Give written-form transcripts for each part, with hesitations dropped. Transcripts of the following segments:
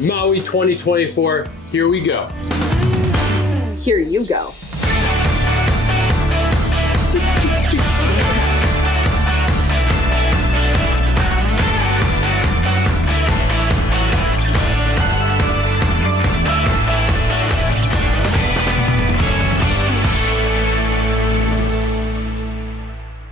Maui 2024, here we go. Here you go.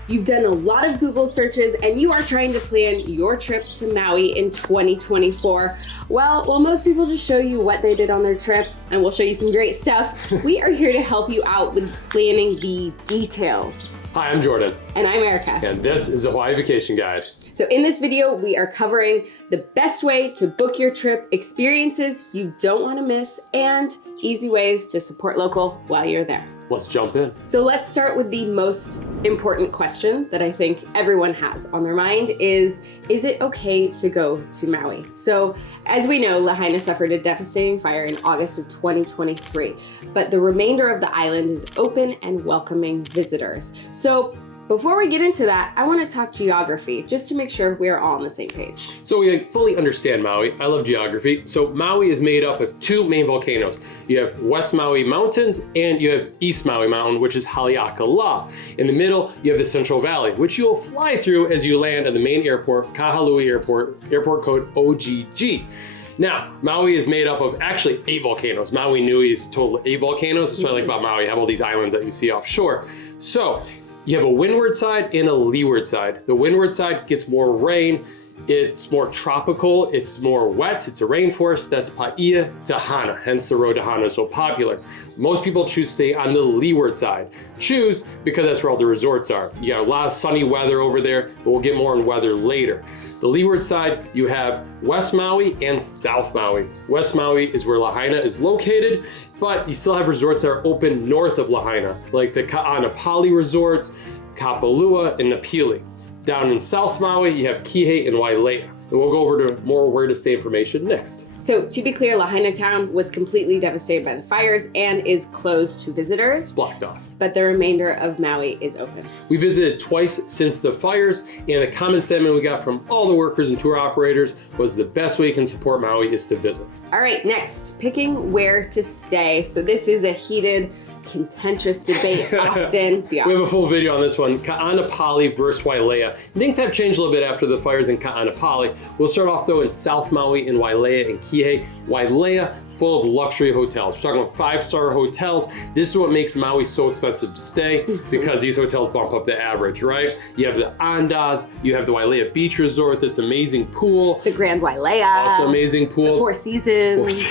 You've done a lot of Google searches and you are trying to plan your trip to Maui in 2024. Well, while most people just show you what they did on their trip, and we'll show you some great stuff, we are here to help you out with planning the details. Hi, I'm Jordan. And I'm Erica. And this is the Hawaii Vacation Guide. So in this video, we are covering the best way to book your trip, experiences you don't want to miss, and easy ways to support local while you're there. Let's jump in. So let's start with the most important question that I think everyone has on their mind is it okay to go to Maui? So as we know, Lahaina suffered a devastating fire in August of 2023, but the remainder of the island is open and welcoming visitors. So before we get into that, I want to talk geography, just to make sure we're all on the same page. So we fully understand Maui. I love geography. So Maui is made up of two main volcanoes. You have West Maui Mountains and you have East Maui Mountain, which is Haleakala. In the middle, you have the Central Valley, which you'll fly through as you land at the main airport, Kahului Airport, airport code OGG. Now, Maui is made up of actually 8 volcanoes. Maui Nui is total 8 volcanoes. That's what I like about Maui. You have all these islands that you see offshore. So you have a windward side and a leeward side. The windward side gets more rain. It's more tropical, it's more wet, it's a rainforest. That's Paia to Hana, hence the road to Hana is so popular. Most people choose to stay on the leeward side. Choose because that's where all the resorts are. You got a lot of sunny weather over there, but we'll get more on weather later. The leeward side, you have West Maui and South Maui. West Maui is where Lahaina is located, but you still have resorts that are open north of Lahaina, like the Ka'anapali resorts, Kapalua, and Napili. Down in South Maui, you have Kihei and Wailea. And we'll go over to more where to stay information next. So to be clear, Lahaina town was completely devastated by the fires and is closed to visitors. It's blocked off. But the remainder of Maui is open. We visited twice since the fires, and the common sentiment we got from all the workers and tour operators was the best way you can support Maui is to visit. All right, next, picking where to stay. So this is a heated, contentious debate often. Yeah. We have a full video on this one, Ka'anapali versus Wailea. Things have changed a little bit after the fires in Ka'anapali. We'll start off though in South Maui, in Wailea and Kihei. Wailea, full of luxury hotels. We're talking about 5-star hotels. This is what makes Maui so expensive to stay because these hotels bump up the average, right? You have the Andaz, you have the Wailea Beach Resort, that's amazing pool. The Grand Wailea. Also amazing pool. The Four Seasons.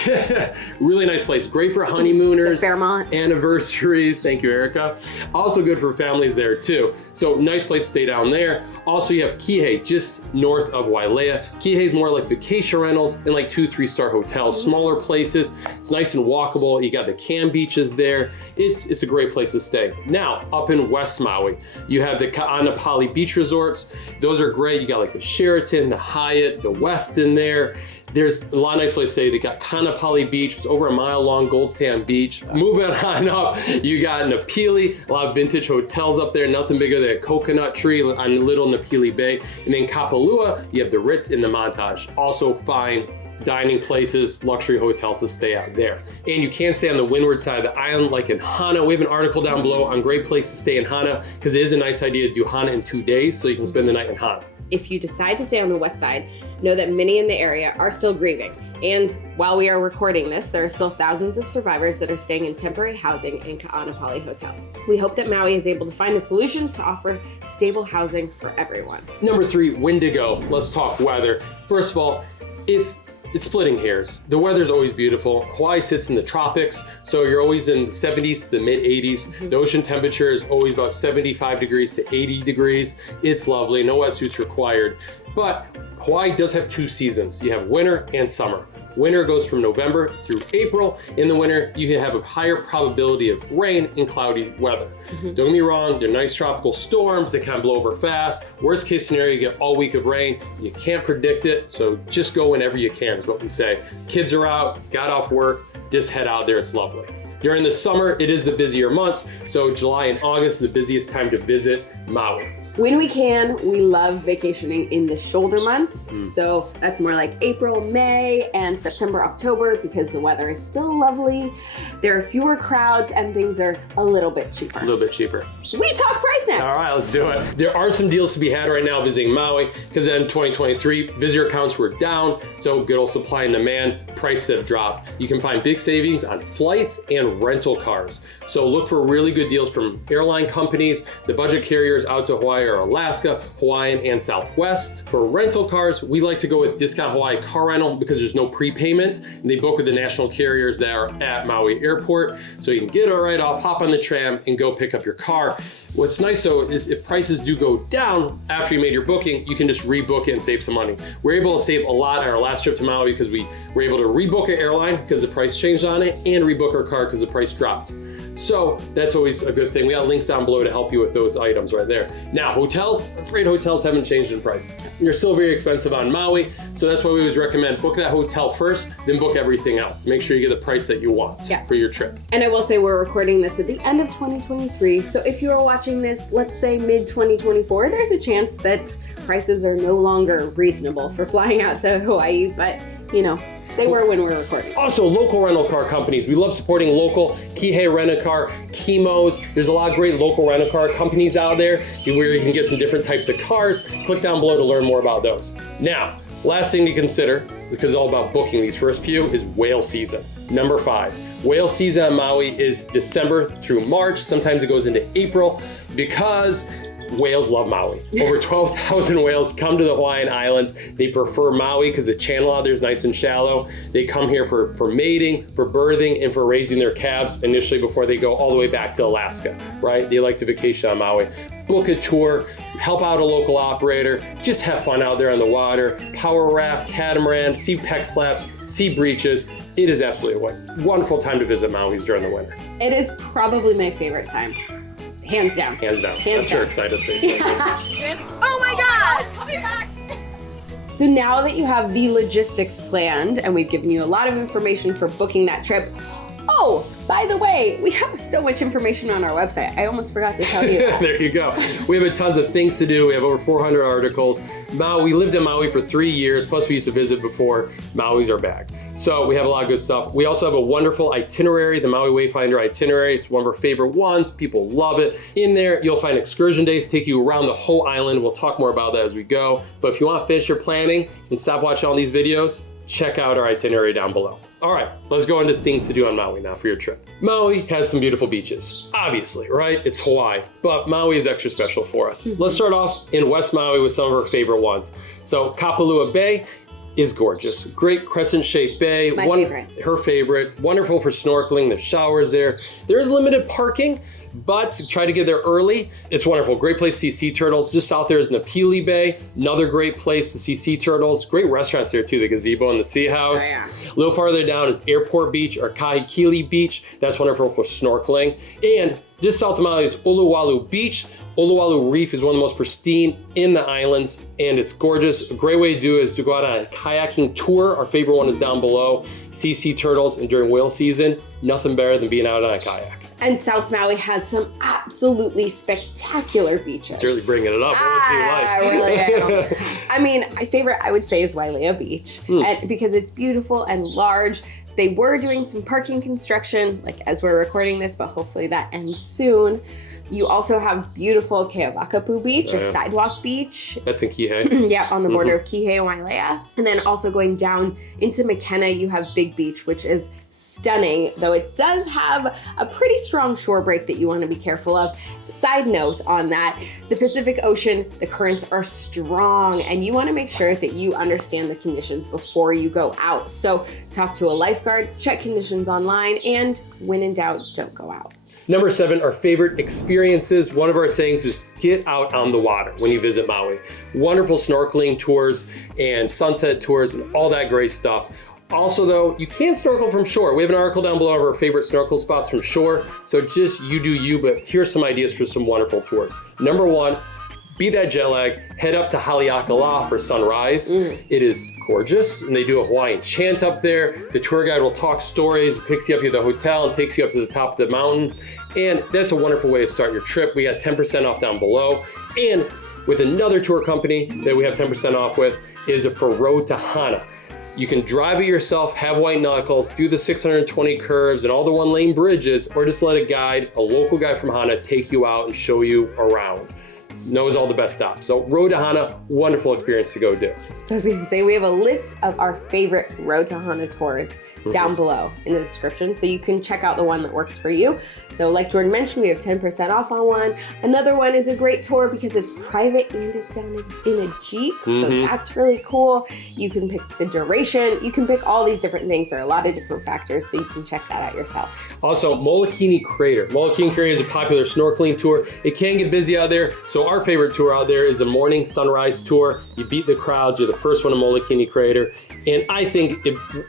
Really nice place. Great for honeymooners. The Fairmont. Anniversaries. Thank you, Erica. Also good for families there too. So nice place to stay down there. Also you have Kihei, just north of Wailea. Kihei is more like vacation rentals and like 2-3-star hotels, smaller places. It's nice and walkable. You got the Cam beaches there. It's a great place to stay. Now, up in West Maui, you have the Ka'anapali beach resorts. Those are great. You got like the Sheraton, the Hyatt, the Westin there. There's a lot of nice places to stay. They got Kanapali Beach, it's over a mile long gold sand beach. Moving on up, you got Napili, a lot of vintage hotels up there, nothing bigger than a coconut tree on Little Napili Bay. And then Kapalua, you have the Ritz and the Montage. Also fine dining places, luxury hotels to stay out there. And you can stay on the windward side of the island like in Hana. We have an article down below on great places to stay in Hana because it is a nice idea to do Hana in 2 days so you can spend the night in Hana. If you decide to stay on the west side, know that many in the area are still grieving. And while we are recording this, there are still thousands of survivors that are staying in temporary housing in Ka'anapali hotels. We hope that Maui is able to find a solution to offer stable housing for everyone. Number 3, Wendigo. Let's talk weather. First of all, it's splitting hairs. The weather's always beautiful. Hawaii sits in the tropics, so you're always in the 70s to the mid 80s. The ocean temperature is always about 75 degrees to 80 degrees. It's lovely, no wetsuits required. But Hawaii does have 2 seasons. You have winter and summer. Winter goes from November through April. In the winter, you have a higher probability of rain and cloudy weather. Don't get me wrong, they're nice tropical storms, they kind of blow over fast. Worst case scenario, you get all week of rain. You can't predict it, so just go whenever you can is what we say. Kids are out, got off work, just head out there, it's lovely. During the summer, it is the busier months, so July and August is the busiest time to visit Maui. When we can, we love vacationing in the shoulder months. So that's more like April, May, and September, October, because the weather is still lovely. There are fewer crowds and things are a little bit cheaper. A little bit cheaper. We talk price next. All right, let's do it. There are some deals to be had right now visiting Maui, because in 2023, visitor counts were down, so good old supply and demand, prices have dropped. You can find big savings on flights and rental cars. So look for really good deals from airline companies, the budget carriers out to Hawaii or Alaska, Hawaiian and Southwest. For rental cars, we like to go with Discount Hawaii Car Rental because there's no prepayment, and they book with the national carriers that are at Maui Airport. So you can get a write off, hop on the tram, and go pick up your car. What's nice though is if prices do go down after you made your booking, you can just rebook it and save some money. We're able to save a lot on our last trip to Maui because we were able to rebook an airline because the price changed on it, and rebook our car because the price dropped. So that's always a good thing. We got links down below to help you with those items right there. Now hotels, I'm afraid hotels haven't changed in price. They're still very expensive on Maui, so that's why we always recommend book that hotel first, then book everything else. Make sure you get the price that you want for your trip. And I will say we're recording this at the end of 2023, so if you are watching this, let's say mid-2024, there's a chance that prices are no longer reasonable for flying out to Hawaii, but you know, they were when we were recording. Also, local rental car companies. We love supporting local. Kihei Rent-A-Car, Kimos. There's a lot of great local rental car companies out there where you can get some different types of cars. Click down below to learn more about those. Now, last thing to consider, because it's all about booking these first few, is whale season. Number 5. Whale season on Maui is December through March. Sometimes it goes into April because whales love Maui. Over 12,000 whales come to the Hawaiian Islands. They prefer Maui because the channel out there is nice and shallow. They come here for mating, for birthing, and for raising their calves initially before they go all the way back to Alaska, right? They like to vacation on Maui. Book a tour, help out a local operator, just have fun out there on the water. Power raft, catamaran, sea pec slaps, sea breaches. It is absolutely a wonderful time to visit Maui during the winter. It is probably my favorite time. Hands down. Hands down. Hands That's down. your excited face. Oh my God! Coming back! So now that you have the logistics planned and we've given you a lot of information for booking that trip, oh, by the way, we have so much information on our website. I almost forgot to tell you that. There you go. We have tons of things to do. We have over 400 articles. We lived in Maui for 3 years, plus we used to visit before. Maui's our bag. So we have a lot of good stuff. We also have a wonderful itinerary, the Maui Wayfinder itinerary. It's one of our favorite ones. People love it. In there, you'll find excursion days, take you around the whole island. We'll talk more about that as we go. But if you want to finish your planning and stop watching all these videos, check out our itinerary down below. All right, let's go into things to do on Maui now for your trip. Maui has some beautiful beaches, obviously, right? It's Hawaii, but Maui is extra special for us. Let's start off in West Maui with some of our favorite ones. So Kapalua Bay is gorgeous. Great crescent-shaped bay. My favorite. Her favorite. Wonderful for snorkeling. There's showers there. There is limited parking, but try to get there early. It's wonderful. Great place to see sea turtles. Just south there is Napili Bay. Another great place to see sea turtles. Great restaurants there too, the gazebo and the sea house. Oh, yeah. A little farther down is Airport Beach or Kahikili Beach. That's wonderful for snorkeling. And just south of Maui is Uluwatu Beach. Uluwatu Reef is one of the most pristine in the islands, and it's gorgeous. A great way to do it is to go out on a kayaking tour. Our favorite one is down below. See sea turtles, and during whale season, nothing better than being out on a kayak. And South Maui has some absolutely spectacular beaches. You're really bringing it up. I really am. I mean, my favorite, I would say, is Wailea Beach, and because it's beautiful and large. They were doing some parking construction, like as we're recording this, but hopefully that ends soon. You also have beautiful Keawakapu Beach or Sidewalk Beach. That's in Kihei. Yeah, on the border of Kihei and Wailea. And then also going down into McKenna, you have Big Beach, which is stunning, though it does have a pretty strong shore break that you want to be careful of. Side note on that, the Pacific Ocean, the currents are strong, and you want to make sure that you understand the conditions before you go out. So talk to a lifeguard, check conditions online, and when in doubt, don't go out. Number 7, our favorite experiences. One of our sayings is get out on the water when you visit Maui. Wonderful snorkeling tours and sunset tours and all that great stuff. Also though, you can snorkel from shore. We have an article down below of our favorite snorkel spots from shore. So just you do you, but here's some ideas for some wonderful tours. Number 1, beat that jet lag, head up to Haleakala for sunrise. It is gorgeous, and they do a Hawaiian chant up there. The tour guide will talk stories, picks you up to the hotel, and takes you up to the top of the mountain. And that's a wonderful way to start your trip. We got 10% off down below. And with another tour company that we have 10% off with is for Road to HANA. You can drive it yourself, have white knuckles, do the 620 curves and all the one-lane bridges, or just let a local guy from HANA, take you out and show you around. Knows all the best stops. So Road to HANA, wonderful experience to go do. So I was going to say, we have a list of our favorite Road to HANA tours down below in the description, so you can check out the one that works for you. So like Jordan mentioned, we have 10% off on one. Another one is a great tour because it's private and it's down in a Jeep, so that's really cool. You can pick the duration, you can pick all these different things. There are a lot of different factors, so you can check that out yourself. Also, Molokini Crater. Molokini Crater is a popular snorkeling tour. It can get busy out there, so our favorite tour out there is a morning sunrise tour. You beat the crowds, you're the first one to Molokini Crater, and I think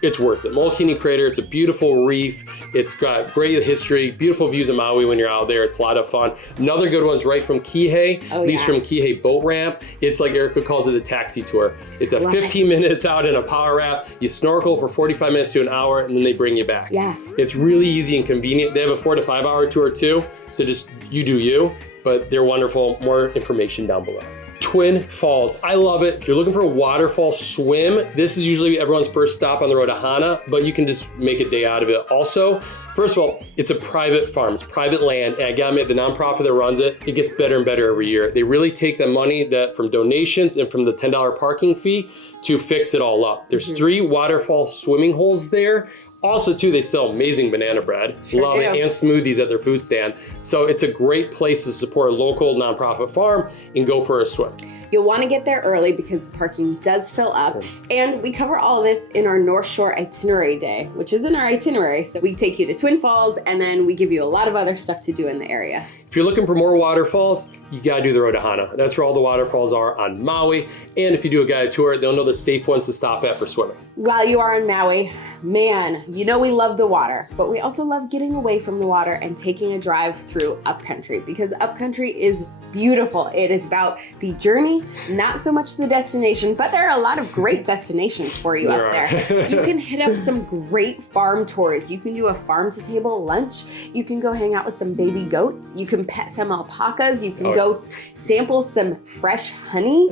it's worth it. Molokini Crater, it's a beautiful reef, it's got great history, beautiful views of Maui when you're out there, it's a lot of fun. Another good one's right from Kihei, leads from Kihei boat ramp. It's like Erica calls it the taxi tour. It's a 15 minutes out in a power raft, you snorkel for 45 minutes to an hour, and then they bring you back. Yeah. It's really easy and convenient. They have a 4 to 5 hour tour too, so just you do you, but they're wonderful. More information down below. Twin Falls, I love it. If you're looking for a waterfall swim, this is usually everyone's first stop on the Road to HANA, but you can just make a day out of it. Also, first of all, it's a private farm, it's private land, and I gotta admit, the nonprofit that runs it, it gets better and better every year. They really take the money that from donations and from the $10 parking fee to fix it all up. There's 3 waterfall swimming holes there. Also, too, they sell amazing banana bread, love it, and smoothies at their food stand. So it's a great place to support a local nonprofit farm and go for a swim. You'll want to get there early because the parking does fill up. And we cover all this in our North Shore Itinerary Day, which is in our itinerary. So we take you to Twin Falls, and then we give you a lot of other stuff to do in the area. If you're looking for more waterfalls, you gotta do the Road to HANA. That's where all the waterfalls are on Maui. And if you do a guided tour, they'll know the safe ones to stop at for swimming. While you are on Maui, man, you know we love the water, but we also love getting away from the water and taking a drive through upcountry, because upcountry is beautiful. It is about the journey, not so much the destination, but there are a lot of great destinations for you up there. You can hit up some great farm tours. You can do a farm to table lunch. You can go hang out with some baby goats. You can pet some alpacas. You can go sample some fresh honey.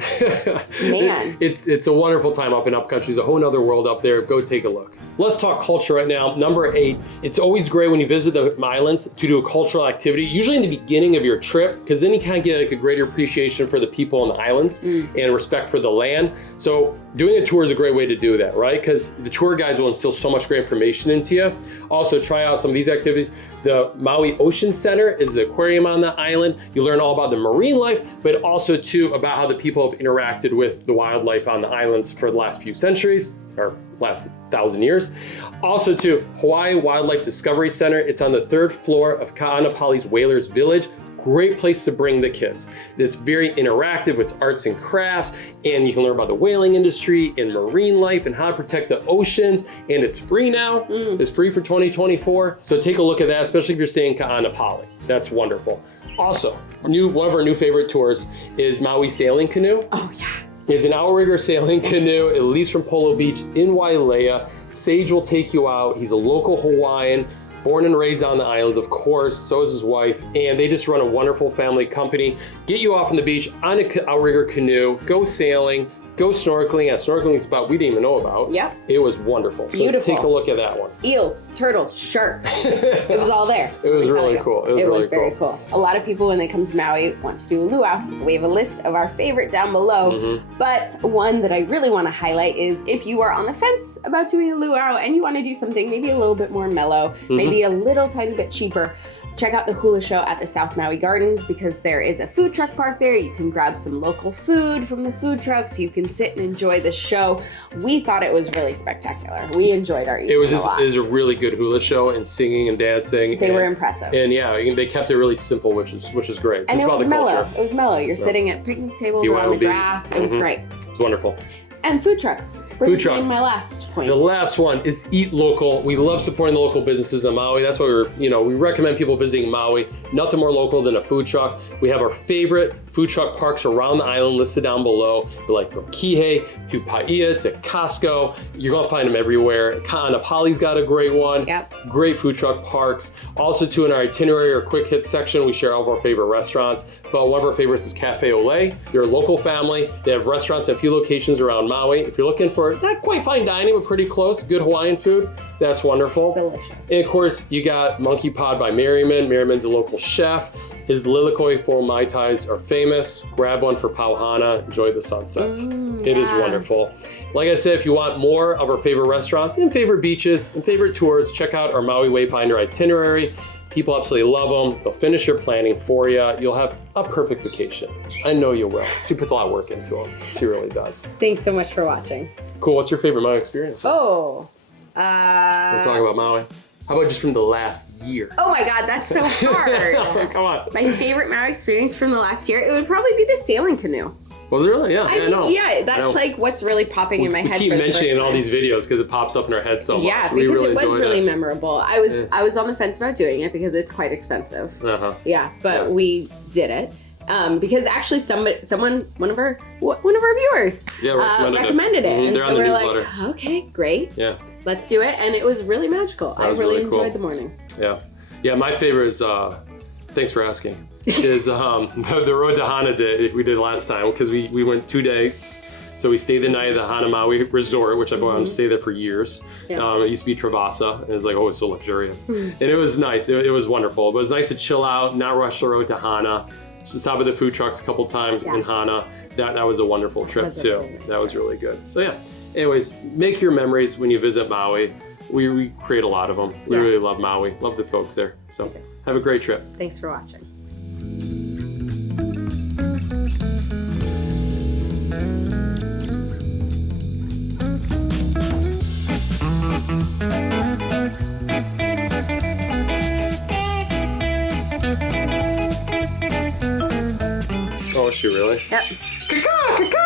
Man. It's a wonderful time up in upcountry. There's a whole nother world up there. Go take a look. Let's talk culture right now. Number 8, it's always great when you visit the islands to do a cultural activity, usually in the beginning of your trip, because then you kind of get like a greater appreciation for the people on the islands and respect for the land. So doing a tour is a great way to do that, right? Because the tour guides will instill so much great information into you. Also, try out some of these activities. The Maui Ocean Center is the aquarium on the island. You learn all about the marine life, but also too about how the people have interacted with the wildlife on the islands for the last few centuries, or last 1,000 years. Also too, Hawaii Wildlife Discovery Center. It's on the 3rd floor of Ka'anapali's Whalers Village. Great place to bring the kids. It's very interactive with arts and crafts, and you can learn about the whaling industry and marine life and how to protect the oceans, and it's free now. It's free for 2024, so take a look at that, especially if you're staying in Ka'anapali. That's wonderful. Also, one of our new favorite tours is Maui Sailing Canoe. Oh yeah. It's an outrigger sailing canoe. It leaves from Polo Beach in Wailea. Sage will take you out. He's a local Hawaiian, born and raised on the islands, of course, so is his wife, and they just run a wonderful family company. Get you off on the beach on an outrigger canoe, go sailing, go snorkeling at a snorkeling spot we didn't even know about. Yep. It was wonderful. Beautiful. So take a look at that one. Eels, turtles, sharks. It was all there. It was really cool. It was very cool. A lot of people, when they come to Maui, want to do a luau. We have a list of our favorite down below, but one that I really want to highlight is if you are on the fence about doing a luau and you want to do something maybe a little bit more mellow, maybe a little tiny bit cheaper, check out the hula show at the South Maui Gardens, because there is a food truck park there. You can grab some local food from the food trucks. You can sit and enjoy the show. We thought it was really spectacular. We enjoyed our evening a lot. It was a really good hula show, and singing and dancing. They were impressive. And yeah, they kept it really simple, which is great. And Just it about was the mellow. culture. It was mellow. You're sitting at picnic tables or on the grass. It was great. It's wonderful. And food trucks. Food trucks. My last point. The last one is eat local. We love supporting the local businesses in Maui. That's why we recommend people visiting Maui. Nothing more local than a food truck. We have our favorite food truck parks around the island listed down below. But like from Kihei to Paia to Costco, you're gonna find them everywhere. Kaanapali's got a great one. Yep. Great food truck parks. Also too, in our itinerary or quick hits section, we share all of our favorite restaurants. But one of our favorites is Cafe Olé. They're a local family. They have restaurants at a few locations around Maui. If you're looking for not quite fine dining, but pretty close, good Hawaiian food, that's wonderful. Delicious. And of course, you got Monkey Pod by Merriman. Merriman's a local chef. His Lilikoi full Mai Tais are famous. Grab one for Pauhana. Enjoy the sunsets. It is wonderful. Like I said, if you want more of our favorite restaurants and favorite beaches and favorite tours, check out our Maui Wayfinder itinerary. People absolutely love them. They'll finish your planning for you. You'll have a perfect vacation. I know you will. She puts a lot of work into them. She really does. Thanks so much for watching. Cool. What's your favorite Maui experience? Oh. We'll talk about Maui. How about just from the last year? Oh my God, that's so hard. Come on. My favorite Maui experience from the last year, it would probably be the sailing canoe. Was it really? Yeah, I know. Yeah, that's like what's really popping in my head. We keep for the mentioning first in all time. these videos because it pops up in our head so much. Yeah, We because really it was enjoyed really it. memorable. I was on the fence about doing it because it's quite expensive. Yeah, but Yeah. we did it. Because actually one of our viewers recommended it. And They're so on the we're newsletter. like, okay, great. Yeah. Let's do it. And it was really magical. I was really really cool. enjoyed the morning. Yeah. Yeah, my favorite is, thanks for asking, is the Road to Hana day we did last time because we went 2 dates. So we stayed the night at the Hana Maui Resort, which I've wanted to stay there for years. Yeah. It used to be Travasa, and it was like, oh, it's so luxurious. And it was nice, it was wonderful. It was nice to chill out, not rush the road to Hana. Just stop at the food trucks a couple times in Hana. That was a wonderful trip too. Really nice that was really good. So yeah, anyways, make your memories when you visit Maui. We create a lot of them. We really love Maui, love the folks there. So have a great trip. Thanks for watching. Oh, is she really? Yep. Caca, caca.